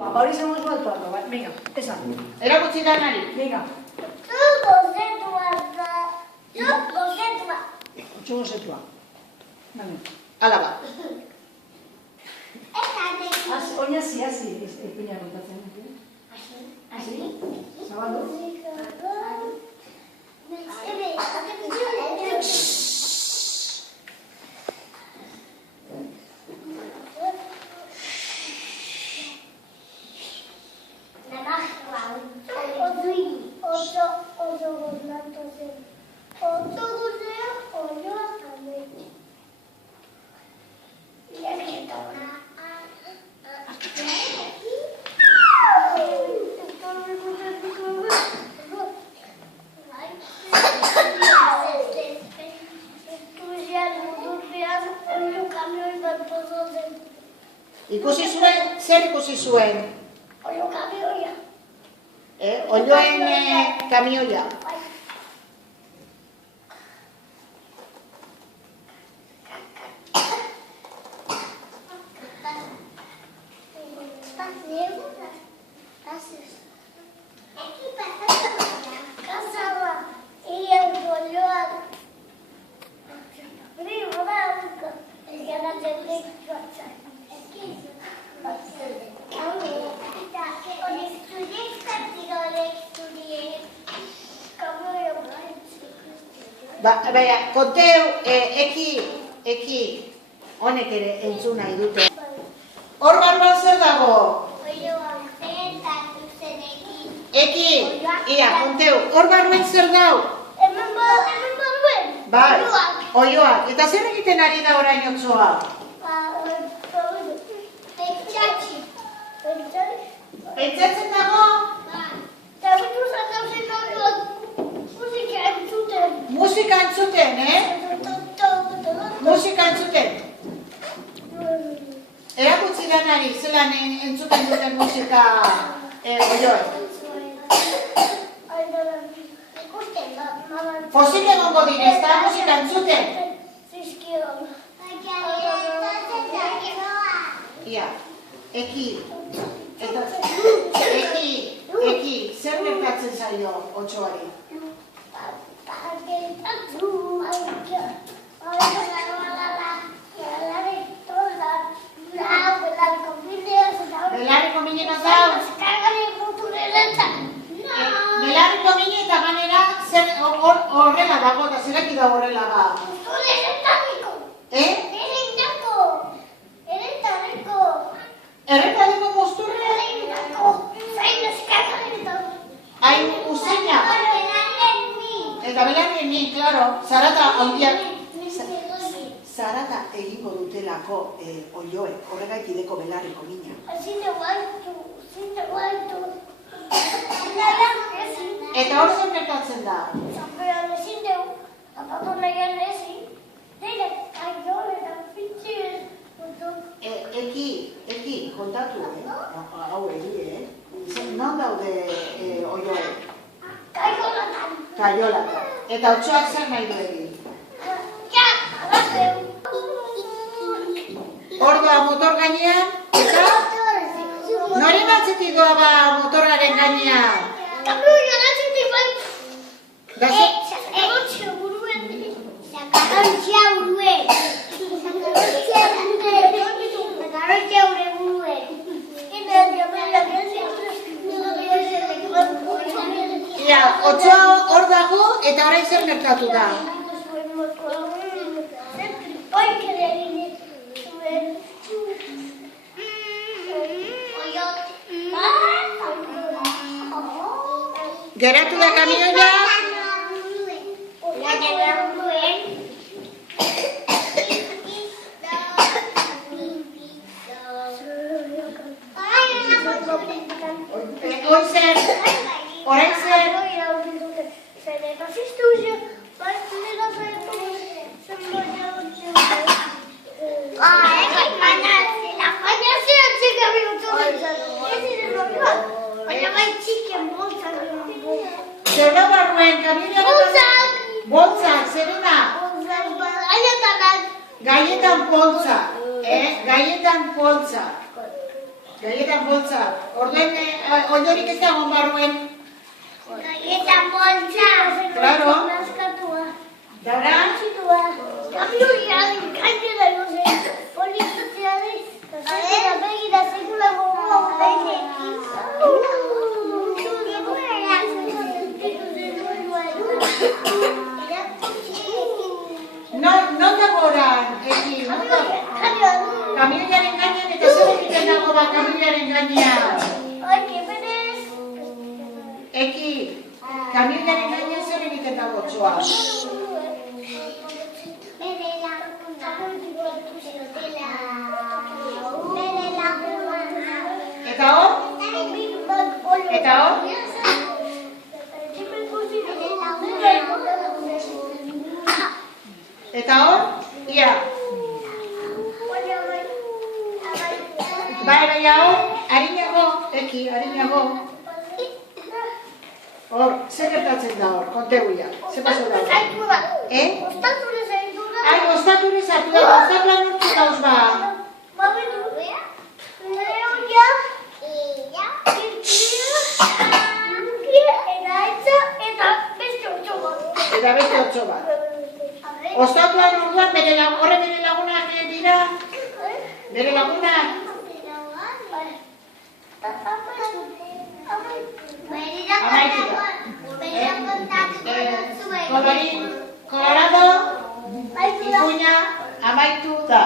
Ahora hicimos el torno, venga, esa. Erakutsi danari. Venga. Yo sé tú. Vale. Hala ba. Oye, así, piña rotación. Así. Sábado. Ikusi zuen, zer ikusi zuen? Oioen kamioia. Baina, konteu, eki, honek ere entzun nahi dute. Hor barruan zer dago? Eki, ia, konteu, hor barruan zer dago? Hemen barruen? Bai, oioak. Eta zer egiten ari da orain otsoa? Pentsatzen dago? Musika entzuten, Musika entzuten. Erakutsi danari, zelan entzuten duten musika oioek. Pozik egongo direz, eta musika entzuten. Ia, eki, zer gertatzen zaio otsoari? Belarriko minena zau? Belarriko mine eta ganera horrela dago, eta zeraki da horrela ba? Erretareko posturre? Hain useina? Eta belarrien min, klaro, zarata handiak. Zarata egingo dutelako oioek, horregaitideko belarriko mina. Eta hor zer gertatzen da? Eki, kontatu, hau egie, non daude oioek? Kaiolatan. Eta otsoak zer nahi du egin? Hor doa motor gainean, eta? Nori batzetik doa ba motorraren gainean? Kamioia batzetik bai. Garrantzia buruen. Ia, otsoa hor dago eta orain zer gertatu da? Geratu da kamioia? Orain zer? Zer da barruen kamioia? Boltzak, zerena? Gaietan poltza. Gaietan poltza. Gaietan poltsa. Orduen, oiorik ez dagoen barruen. Gaietan poltsa. Claro. Naskatua. Daura? Kamioia gainera goze. Polizitzea da. Eta begira sekula gogoa behinekin. No dagoran, Eki, no dagoran. Kamioiaren gainean eta zer egiten dago ba kamioiaren gainean. Eki, kamioiaren gainean zer egiten dago txoa. Eta hor? Eta hor? Eta hor? Ia. Bai, hor? Harinago, Eki, harinago. Hor, zer gertatzen da hor, konteuia. Zer paso da hor? Ai, ostature zatu da, ostatuan urtu dauz ba. Eta beste otso bat. Ostatuan orduan horre bere lagunak dira? Bere lagunak? Amaitu da. Colorín, colorado, ipuña, amaitu da.